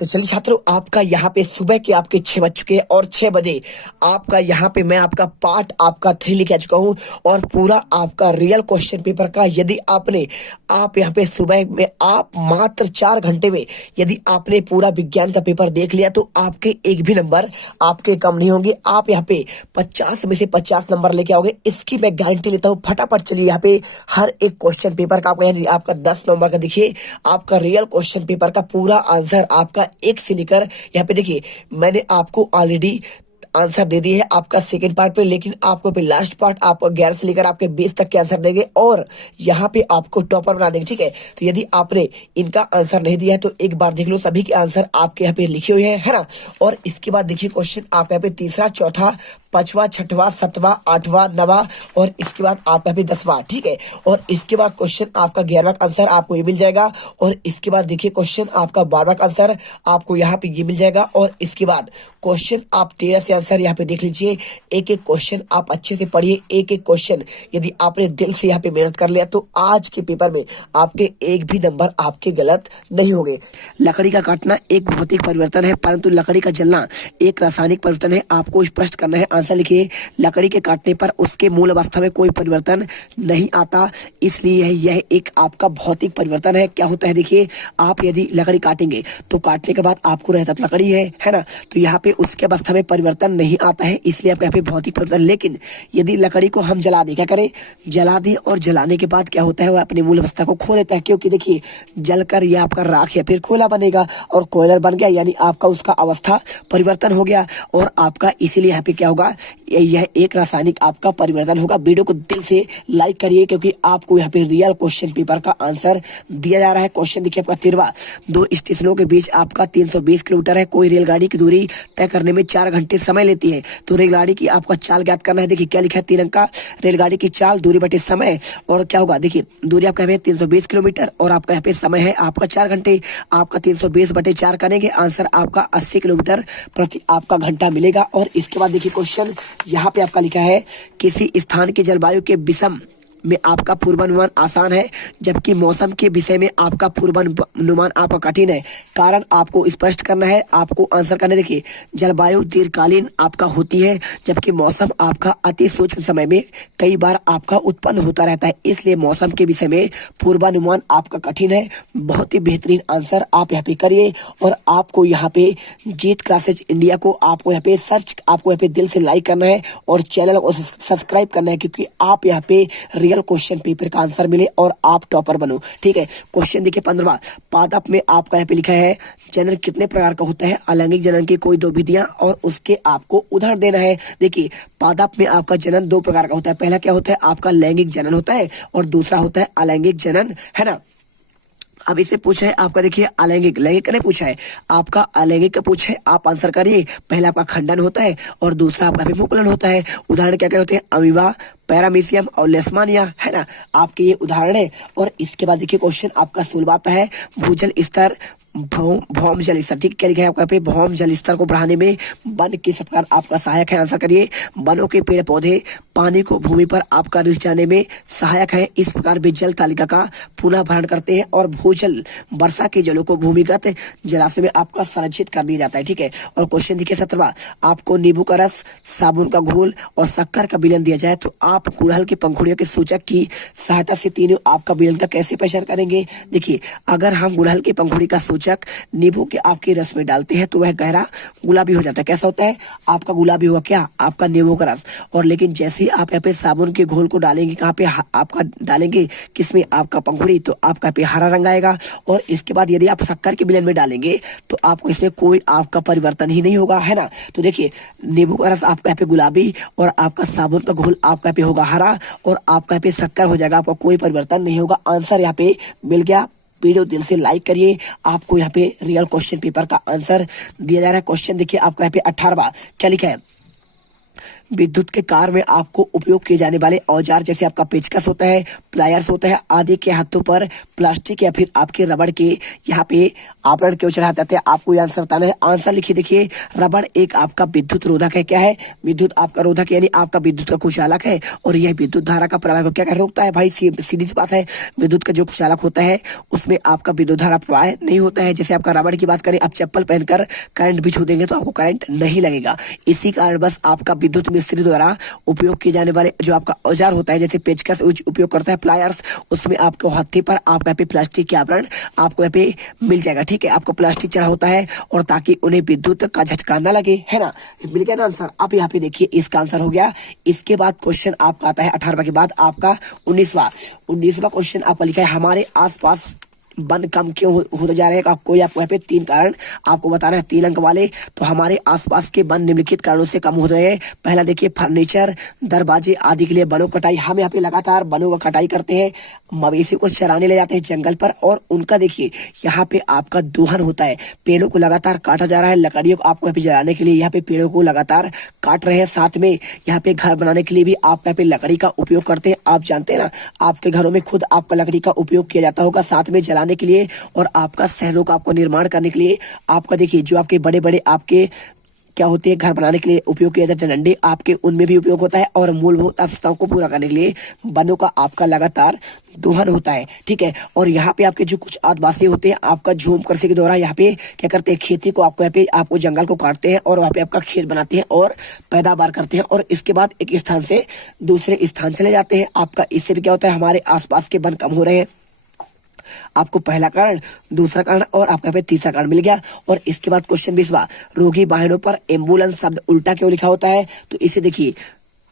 तो चलिए छात्रों, आपका यहाँ पे सुबह के आपके 6 बज चुके हैं और 6 बजे आपका यहाँ पे मैं आपका पार्ट आपका 3 लेके आ चुका हूँ और पूरा आपका रियल क्वेश्चन पेपर का। यदि आप यहाँ पे सुबह में आप मात्र 4 घंटे में यदि आपने पूरा विज्ञान का पेपर देख लिया तो आपके एक भी नंबर आपके कम नहीं होंगे। आप यहाँ पे 50 में से 50 नंबर लेके आओगे, इसकी मैं गारंटी लेता हूँ। फटाफट चलिए यहाँ पे हर एक क्वेश्चन पेपर का आपका 10 नंबर का देखिए आपका रियल क्वेश्चन पेपर का पूरा आंसर आपका एक से लेकर यहाँ पे देखिए मैंने आपको ऑलरेडी आंसर दे दिए है आपका सेकंड पार्ट पे, लेकिन आपको पे लास्ट पार्ट आपको 11 से लेकर आपके 20 तक के आंसर देंगे और यहाँ पे आपको टॉपर बना देंगे। ठीक है, तो यदि आपने इनका आंसर नहीं दिया है तो एक बार देख लो, सभी के आंसर आपके यहाँ पे लिखे हुए हैं, है ना। और इसके बाद देखिए क्वेश्चन आपका यहाँ पे तीसरा, चौथा, पांचवा, छठवा, सातवां, आठवां, नवा और इसके बाद आपका भी 10वां। ठीक है, और इसके बाद क्वेश्चन आपका 11वां का आंसर आपको ये मिल जाएगा और इसके बाद देखिए क्वेश्चन आपका 12वां का आंसर आपको यहाँ पे ये मिल जाएगा और इसके बाद क्वेश्चन आप 13 से आंसर यहाँ पे देख लीजिए। एक एक क्वेश्चन आप अच्छे से पढ़िए, एक एक क्वेश्चन यदि आपने दिल से यहाँ पे मेहनत कर लिया तो आज के पेपर में आपके एक भी नंबर आपके गलत नहीं होंगे। लकड़ी का काटना एक भौतिक परिवर्तन है, परंतु लकड़ी का जलना एक रासायनिक परिवर्तन है। आपको स्पष्ट करना है। आंसर लिखिए, लकड़ी के काटने पर उसके मूल अवस्था में कोई परिवर्तन नहीं आता, इसलिए यह एक आपका भौतिक परिवर्तन है। क्या होता है देखिए, आप यदि लकड़ी काटेंगे तो काटने के बाद आपको रहता तो लकड़ी है ना, तो यहाँ पे उसके अवस्था में परिवर्तन नहीं आता है, इसलिए आपके यहाँ पे भौतिक परिवर्तन। लेकिन यदि लकड़ी को हम जला दें, क्या करें, जला दें और जलाने के बाद क्या होता है, वह अपनी मूल अवस्था को खो देता है, क्योंकि देखिए जलकर यह आपका राख या फिर कोयला बनेगा और कोयला बन गया यानी आपका उसका अवस्था परिवर्तन हो गया और आपका इसीलिए यहाँ पे क्या होगा, यह एक रासायनिक आपका परिवर्तन होगा। वीडियो को दिल से लाइक करिए क्योंकि आपको यहाँ पे रियल क्वेश्चन पेपर का आंसर दिया जा रहा है। क्वेश्चन देखिए आपका 13वां, 2 स्टेशनों के बीच आपका 320 किलोमीटर है। कोई रेलगाड़ी की दूरी तय करने में 4 घंटे समय लेती है, तो रेलगाड़ी की आपका चाल ज्ञात करना है। देखिए क्या लिखा है, 3 अंक का रेलगाड़ी की चाल, दूरी बटे समय और क्या होगा, देखिए दूरी आपका है 320 किलोमीटर और आपका यहाँ पे समय है आपका 4 घंटे। आपका 320 बटे 4 करेंगे, आंसर आपका 80 किलोमीटर प्रति आपका घंटा मिलेगा। और इसके बाद देखिए क्वेश्चन यहाँ पे आपका लिखा है, किसी स्थान की जलवायु के विषम में आपका पूर्वानुमान आसान है जबकि मौसम के विषय में आपका पूर्वानुमान आपका कठिन है। कारण आपको स्पष्ट करना है, आपको आंसर करना है। देखिए जलवायु दीर्घकालीन आपका होती है जबकि मौसम आपका अति सूक्ष्म समय में कई बार आपका उत्पन्न होता रहता है, इसलिए मौसम के विषय में पूर्वानुमान आपका कठिन है। बहुत ही बेहतरीन आंसर आप यहाँ पे करिए और आपको यहाँ पे जीत क्लासेज इंडिया को आपको यहाँ पे आपको यहाँ पे दिल से लाइक करना है और चैनल को सब्सक्राइब करना है क्योंकि आप यहाँ पे रियल क्वेश्चन पेपर का आंसर मिले और आप टॉपर बनो। ठीक है, क्वेश्चन देखिए 15वां, पादप में आपका यहाँ पे लिखा है, जनन कितने प्रकार का होता है, अलैंगिक जनन की कोई 2 विधियां और उसके आपको उदाहरण देना है। देखिए पादप में आपका जनन 2 प्रकार का होता है, पहला क्या होता है आपका लैंगिक जनन होता है और दूसरा होता है अलैंगिक जनन, है ना। अब इसे पूछा है आपका, देखिए अलैंगिक, लैंगिक ने पूछा है आपका, अलैंगिक का पूछा है, आप आंसर करिए। पहला आपका खंडन होता है और दूसरा आपका विमुक्लन होता है। उदाहरण क्या क्या होते हैं, अमीबा, पैरामीशियम और लेशमानिया, है ना, आपके ये उदाहरण है। और इसके बाद देखिए क्वेश्चन आपका 16वां आता है, भूजल स्तर, भौम जल स्तर। ठीक, क्या लिखा है आपका पे, भौम जल स्तर को बढ़ाने में वन किस प्रकार आपका सहायक है, आंसर करिए। वनों के पेड़ पौधे पानी को भूमि पर आपका रिस जाने में सहायक है, इस प्रकार वे जल तालिका का पुनः भरण करते हैं और भूजल वर्षा के जलों को भूमिगत जलाशय में आपका संरक्षित कर दिया जाता है। ठीक है, और क्वेश्चन देखिए 17वां, आपको नींबू का रस, साबुन का घोल और शक्कर का विलयन दिया जाए तो आप गुड़हल की पंखुड़ियों के सूचक की सहायता से तीनों आपका विलयन का कैसे पहचान करेंगे। देखिए अगर हम गुड़हल की पंखुड़ी का सूचक नींबू के आपके रस में डालते हैं तो वह गहरा गुलाबी हो जाता है। कैसा होता है आपका गुलाबी होगा, क्या आपका नींबू का रस। और लेकिन जैसे ही आप यहाँ पे साबुन के घोल को डालेंगे, कहाँ पे आपका डालेंगे, किसमें, आपका पंखुड़ी, तो आपका यहाँ पे हरा रंग आएगा। और इसके बाद यदि आप शक्कर के विलयन में डालेंगे तो आपको इसमें कोई आपका परिवर्तन ही नहीं होगा, है ना। तो देखिए नींबू का रस आपका यहाँ पे गुलाबी और आपका साबुन का घोल आपका यहाँ पे होगा हरा और आपका यहाँ पे शक्कर हो जाएगा, आपका कोई परिवर्तन नहीं होगा। आंसर यहाँ पे मिल गया। वीडियो दिल से लाइक करिए, आपको यहाँ पे रियल क्वेश्चन पेपर का आंसर दिया जा रहा है। क्वेश्चन देखिए आपका यहाँ पे 18वां, क्या लिखा है, विद्युत के कार्य में आपको उपयोग किए जाने वाले औजार जैसे आपका पेचकस होता है, प्लायर्स होता है आदि के हाथों पर प्लास्टिक या फिर आपके रबड़ के यहाँ पे आवरण क्यों चढ़ा जाते हैं, आपको ये आंसर बताना है। आंसर लिखिए, देखिए रबड़ एक आपका विद्युत रोधक है। क्या है? विद्युत आपका रोधक यानी आपका विद्युत का कुचालक है और यह विद्युत धारा का प्रवाह को क्या कर रोकता है भाई? सीधी सी बात है, विद्युत का जो कुचालक होता है उसमें आपका विद्युत धारा प्रवाह नहीं होता है। जैसे आपका रबड़ की बात करें, आप चप्पल पहनकर करंट भी छू देंगे तो आपको करंट नहीं लगेगा। इसी कारण बस आपका विद्युत मिस्त्री द्वारा उपयोग किए जाने वाले जो आपका औजार होता है जैसे पेचकस उपयोग करता है, प्लायर्स, उसमें आपको हत्थे पर आपका यहाँ पे प्लास्टिक के आवरण आपको यहाँ पे मिल जाएगा। ठीक है, आपको प्लास्टिक चढ़ा होता है और ताकि उन्हें विद्युत का झटका ना लगे, है ना। मिल गया ना आंसर। आप यहाँ पे देखिए इसका आंसर हो गया। इसके बाद क्वेश्चन आपका आता है 18वां के बाद आपका 19वां क्वेश्चन आपका लिखा है हमारे आसपास वन कम क्यों होते जा रहे हैं। आपको यहाँ पे 3 कारण आपको बताना है, 3 अंक वाले। तो हमारे आसपास के वन निम्नलिखित कारणों से कम हो रहे हैं। पहला देखिए, फर्नीचर, दरवाजे आदि के लिए वनों कटाई। हम यहाँ पे लगातार वनों का कटाई करते हैं, मवेशी को चराने ले जाते हैं जंगल पर और उनका देखिए यहाँ पे आपका दोहन होता है। पेड़ों को लगातार काटा जा रहा है, लकड़ियों को आपको यहाँ पे जलाने के लिए यहाँ पे पेड़ों को लगातार काट रहे हैं। साथ में यहाँ पे घर बनाने के लिए भी आप यहाँ पे लकड़ी का उपयोग करते हैं। आप जानते हैं ना, आपके घरों में खुद आपका लकड़ी का उपयोग किया जाता होगा, साथ में जलाने के लिए और आपका शहरों का आपको निर्माण करने के लिए। आपका देखिए जो आपके बड़े बड़े आपके क्या होते हैं घर बनाने के लिए उपयोग किया जाता है डंडे, आपके उनमें भी उपयोग होता है और मूलभूत आवश्यकताओं को पूरा करने के लिए वनों का आपका लगातार दोहन होता है। ठीक है, और यहाँ पे आपके जो कुछ आदिवासी होते हैं आपका झूम कृषि के द्वारा यहाँ पे क्या करते हैं, खेती को आपको यहाँ पे आपको जंगल को काटते हैं और वहाँ पे आपका खेत बनाते हैं और पैदावार करते हैं और इसके बाद एक स्थान से दूसरे स्थान चले जाते हैं। आपका इससे भी क्या होता है, हमारे आसपास के वन कम हो रहे हैं। आपको पहला कारण, दूसरा कारण और आपका यहाँ पे तीसरा कारण मिल गया। और इसके बाद क्वेश्चन 20वां, रोगी वाहनों पर एम्बुलेंस शब्द उल्टा क्यों लिखा होता है। तो इसे देखिए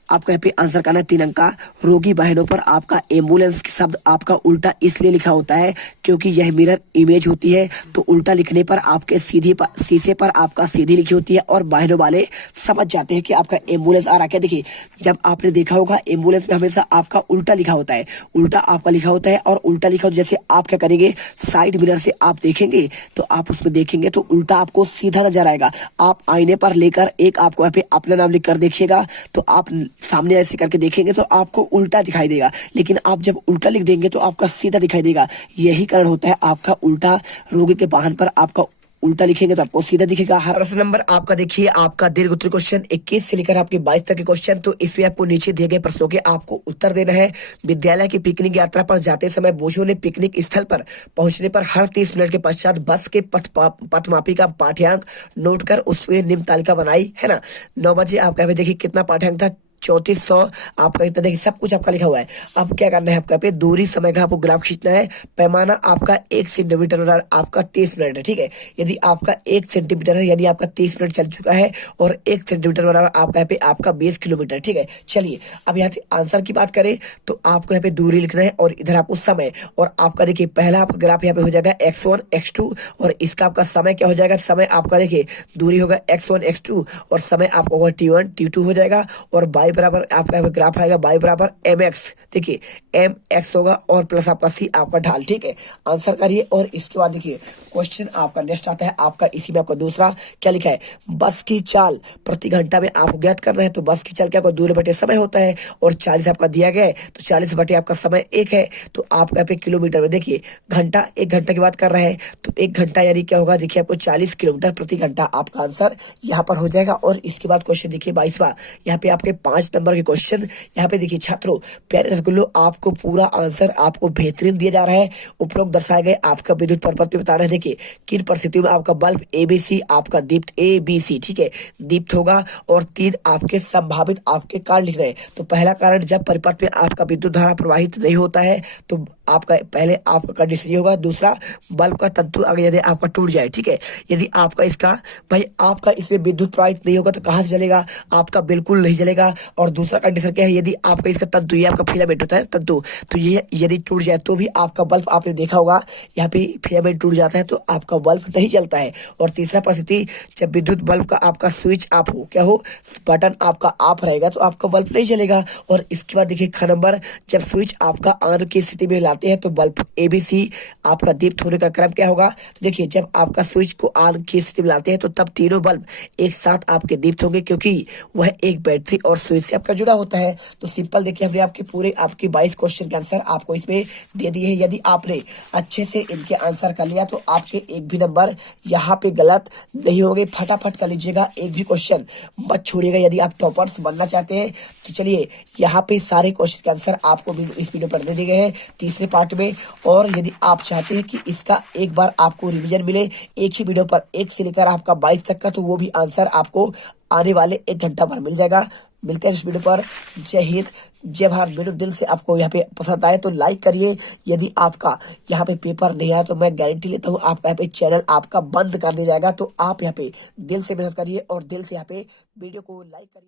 आपको यहाँ पे आंसर करना है 3 अंक का। रोगी वाहनों पर आपका एम्बुलेंस शब्द आपका उल्टा इसलिए लिखा होता है क्योंकि यह मिरर इमेज होती है। तो उल्टा लिखने पर आपके शीशे पर आपका सीधी लिखी होती है और वाहनों वाले समझ जाते हैं कि आपका एम्बुलेंस आ रहा है। क्या देखिए, जब आपने देखा होगा एम्बुलेंस में हमेशा आपका उल्टा लिखा होता है, उल्टा आपका लिखा होता है और उल्टा लिखा हो जैसे आप क्या करेंगे, साइड मिरर से आप देखेंगे तो आप उसमें देखेंगे तो उल्टा आपको सीधा नजर आएगा। आप आईने पर लेकर एक आपको यहाँ पे अपना नाम लिख कर देखिएगा तो आप सामने ऐसे करके देखेंगे तो आपको उल्टा दिखाई देगा, लेकिन आप जब उल्टा लिख देंगे तो आपका सीधा दिखाई देगा। यही कारण होता है आपका उल्टा, रोगी के वाहन पर आपका उल्टा लिखेंगे तो आपको सीधा दिखेगा। हर प्रश्न नंबर आपका देखिए आपका दीर्घ उत्तर क्वेश्चन 21 से लेकर आपके 22 तक के क्वेश्चन। तो इसमें आपको नीचे दिए गए प्रश्नों के आपको उत्तर देना है। विद्यालय की पिकनिक यात्रा पर जाते समय बोझों ने पिकनिक स्थल पर पहुंचने पर हर 30 मिनट के पश्चात बस के पथमापी का पाठ्यांक नोट कर उसमें निम्न तालिका बनाई, है ना। 9 बजे आपका देखिए कितना पाठ्यांक था, 3400 आपका इतना देखिए सब कुछ आपका लिखा हुआ है। अब क्या करना है, आपका पे दूरी समय का आपको ग्राफ खींचना है। पैमाना आपका 1 सेंटीमीटर और आपका 30 मिनट है। ठीक है, यदि आपका 1 सेंटीमीटर है यानी आपका 30 मिनट चल चुका है और 1 सेंटीमीटर बराबर आपका यहाँ पे आपका 20 किलोमीटर। ठीक है, चलिए अब यहाँ से आंसर की बात करें तो आपको यहाँ पे दूरी लिखना है और इधर आपको समय। और आपका देखिए पहला आपका ग्राफ यहाँ पे हो जाएगा x1 x2 और इसका आपका समय क्या हो जाएगा, समय आपका देखिए दूरी होगा x1 x2 और समय आपका होगा t1 t2 हो जाएगा और y बराबर आपका ग्राफ आएगा y बराबर mx। देखिए mx होगा और प्लस आपका c आपका ढाल। ठीक है, आंसर करिए। और इसके बाद देखिए क्वेश्चन आपका नेक्स्ट आता है आपका, इसी में आपका दूसरा क्या लिखा है, बस की चाल प्रति घंटा में आपको ज्ञात करना है। तो बस की चाल क्या होगा, दूरी बटे समय होता है और 40 आपका दिया गया है तो 40 बटे आपका समय 1 है। तो आपका यहाँ पे किलोमीटर में देखिए घंटा, 1 घंटा की बात कर रहे हैं तो 1 घंटा यानी क्या होगा, देखिए आपको 40 किलोमीटर प्रति घंटा आपका आंसर यहाँ पर हो जाएगा। और इसके बाद क्वेश्चन देखिए 22वां, यहाँ पे आपके 5 नंबर के क्वेश्चन। यहाँ पे देखिए छात्रों, प्यारे रसगुल्लो, आपको पूरा आंसर आपको बेहतरीन दिया जा रहा है। उपरोक्त दर्शाए गए आपका विद्युत परिपथ पे बताना है। देखिए किन परिस्थितियों में आपका बल्ब ABC आपका दीप्त ABC, ठीक है, दीप्त होगा और 3 आपके संभावित आपके कारण लिख रहे हैं। तो पहला कारण, जब परिपथ में आपका विद्युत धारा प्रवाहित नहीं होता है तो आपका पहले आपका कंडीशन ये होगा। दूसरा, बल्ब का तंतु अगर यदि आपका टूट जाए, ठीक है, यदि आपका इसका भाई आपका इसमें विद्युत प्रवाहित नहीं होगा तो कहाँ से जलेगा, आपका बिल्कुल नहीं जलेगा। और दूसरा कंडीशन क्या है, यदि आपका इसका तंतु, ये आपका फिलामेंट होता है तंतु, तो ये यदि टूट जाए तो भी आपका बल्ब, आपने देखा होगा यहाँ पे फिलामेंट टूट जाता है तो आपका बल्ब नहीं जलता है। और तीसरा परिस्थिति, जब विद्युत बल्ब का आपका स्विच ऑफ हो, क्या हो, बटन आपका ऑफ रहेगा तो आपका बल्ब नहीं जलेगा। और इसके बाद देखिए ख नंबर, जब स्विच आपका ऑन की स्थिति में लाते हैं तो बल्ब ABC आपका दीप्त होने का क्रम क्या होगा। तो देखिए जब आपका स्विच को ऑन की स्थिति में लाते हैं तो तब तीनों बल्ब एक साथ आपके दीप्त होंगे, क्योंकि वह एक बैटरी और स्विच से आपका जुड़ा होता है। तो सिंपल देखिए हमने आपके पूरे आपके 22 क्वेश्चन के आंसर आपको इसमें दे दिए हैं। यदि आपने अच्छे से इनके आंसर कर लिया तो आपके एक भी नंबर यहाँ पे गलत नहीं होंगे। फटाफट कर लीजिएगा, एक भी क्वेश्चन मत छोड़िएगा यदि आप टॉपर्स बनना चाहते हैं। तो चलिए यहाँ पे सारे क्वेश्चन के आंसर आपको भी इस वीडियो पर दे दिए गए हैं तीसरे पार्ट में। और यदि आप चाहते हैं कि इसका एक बार आपको रिवीजन मिले एक ही वीडियो पर 1 से लेकर आपका 22 तक का, तो वो भी आंसर आपको आने वाले 1 घंटा पर मिल जाएगा। मिलते हैं इस वीडियो पर। जय हिंद, जय भारत। वीडियो दिल से आपको यहाँ पे पसंद आए तो लाइक करिए। यदि आपका यहाँ पे पेपर नहीं आया तो मैं गारंटी लेता हूँ आपका यहाँ पे चैनल आपका बंद कर दिया जाएगा। तो आप यहाँ पे दिल से मेहनत करिए और दिल से यहाँ पे वीडियो को लाइक करिए।